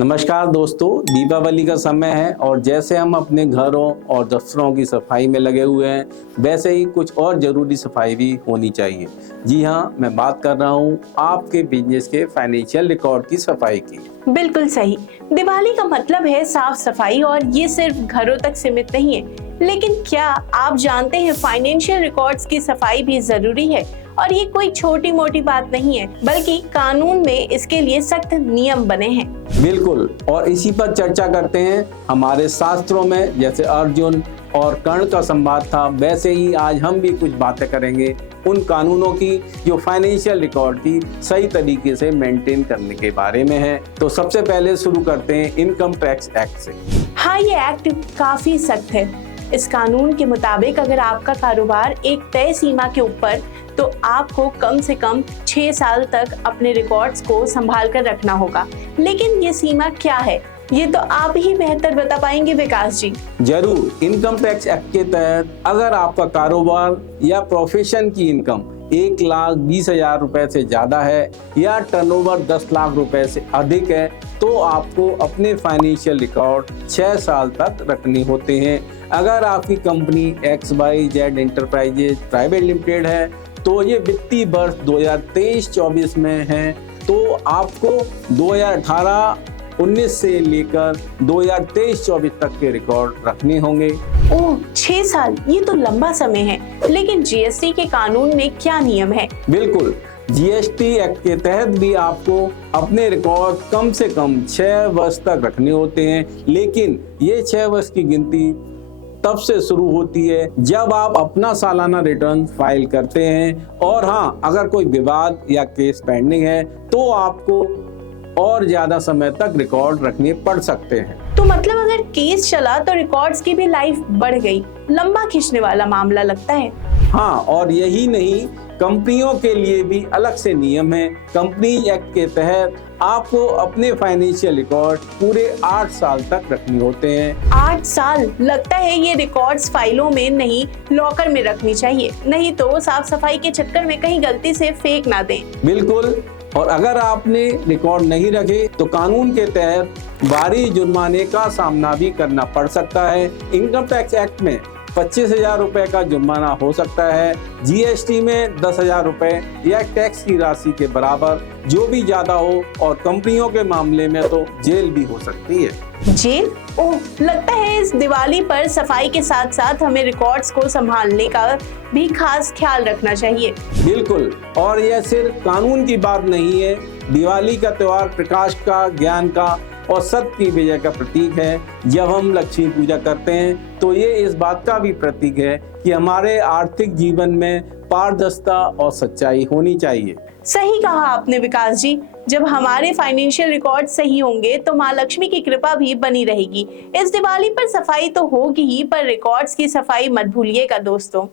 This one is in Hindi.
नमस्कार दोस्तों, दीपावली का समय है और जैसे हम अपने घरों और दफ्तरों की सफाई में लगे हुए हैं, वैसे ही कुछ और ज़रूरी सफाई भी होनी चाहिए। जी हाँ, मैं बात कर रहा हूँ आपके बिजनेस के फाइनेंशियल रिकॉर्ड की सफाई की। बिल्कुल सही। दिवाली का मतलब है साफ सफाई और ये सिर्फ घरों तक सीमित नहीं है। लेकिन क्या आप जानते हैं फाइनेंशियल रिकॉर्ड्स की सफाई भी जरूरी है और ये कोई छोटी मोटी बात नहीं है, बल्कि कानून में इसके लिए सख्त नियम बने हैं। बिल्कुल, और इसी पर चर्चा करते हैं। हमारे शास्त्रों में जैसे अर्जुन और कर्ण का संवाद था, वैसे ही आज हम भी कुछ बातें करेंगे उन कानूनों की जो फाइनेंशियल रिकॉर्ड की सही तरीके से मेंटेन करने के बारे में है। तो सबसे पहले शुरू करते हैं इनकम टैक्स एक्ट से। हाँ, ये एक्ट काफी सख्त है। इस कानून के मुताबिक अगर आपका कारोबार एक तय सीमा के ऊपर, तो आपको कम से कम 6 साल तक अपने रिकॉर्ड्स को संभाल कर रखना होगा। लेकिन ये सीमा क्या है, ये तो आप ही बेहतर बता पाएंगे विकास जी। जरूर। इनकम टैक्स एक्ट के तहत अगर आपका कारोबार या प्रोफेशन की इनकम 1,20,000 रुपए से ज्यादा है या टर्नओवर 10 लाख रुपए से अधिक है, तो आपको अपने फाइनेंशियल रिकॉर्ड 6 साल तक रखने होते हैं। अगर आपकी company XYZ enterprises private limited है, तो ये वित्तीय वर्ष 2023-24 में है, तो आपको 2018-19 से लेकर 2023-24 तक के रिकॉर्ड रखने होंगे। ओह, 6 साल, ये तो लंबा समय है। लेकिन जीएसटी के कानून में क्या नियम है? बिल्कुल, जीएसटी एक्ट के तहत भी आपको अपने रिकॉर्ड कम से कम 6 वर्ष तक रखने होते हैं। लेकिन ये 6 वर्ष की गिनती तब से शुरू होती है जब आप अपना सालाना रिटर्न फाइल करते हैं। और हाँ, अगर कोई विवाद या केस पेंडिंग है तो आपको और ज्यादा समय तक रिकॉर्ड रखने पड़ सकते हैं। तो मतलब अगर केस चला तो रिकॉर्ड्स की भी लाइफ बढ़ गई। लंबा खींचने वाला मामला लगता है। हाँ, और यही नहीं, कंपनियों के लिए भी अलग से नियम है। कंपनी एक्ट के तहत आपको अपने फाइनेंशियल रिकॉर्ड पूरे 8 साल तक रखने होते हैं। 8 साल? लगता है ये रिकॉर्ड्स फाइलों में नहीं, लॉकर में रखनी चाहिए, नहीं तो साफ सफाई के चक्कर में कहीं गलती से फेंक ना दें। बिल्कुल, और अगर आपने रिकॉर्ड नहीं रखे तो कानून के तहत भारी जुर्माने का सामना भी करना पड़ सकता है। इनकम टैक्स एक्ट में 25,000 रुपए का जुर्माना हो सकता है, जीएसटी में 10,000 रुपए या टैक्स की राशि के बराबर जो भी ज्यादा हो, और कंपनियों के मामले में तो जेल भी हो सकती है। जेल? ओह, लगता है इस दिवाली पर सफाई के साथ साथ हमें रिकॉर्ड्स को संभालने का भी खास ख्याल रखना चाहिए। बिल्कुल, और यह सिर्फ कानून की बात नहीं है। दिवाली का त्योहार प्रकाश का, ज्ञान का और सत्य की विजय का प्रतीक है। जब हम लक्ष्मी पूजा करते हैं तो ये इस बात का भी प्रतीक है कि हमारे आर्थिक जीवन में पारदर्शिता और सच्चाई होनी चाहिए। सही कहा आपने विकास जी। जब हमारे फाइनेंशियल रिकॉर्ड सही होंगे तो माँ लक्ष्मी की कृपा भी बनी रहेगी। इस दिवाली पर सफाई तो होगी ही, पर रिकॉर्ड्स की सफाई मत भूलिएगा दोस्तों।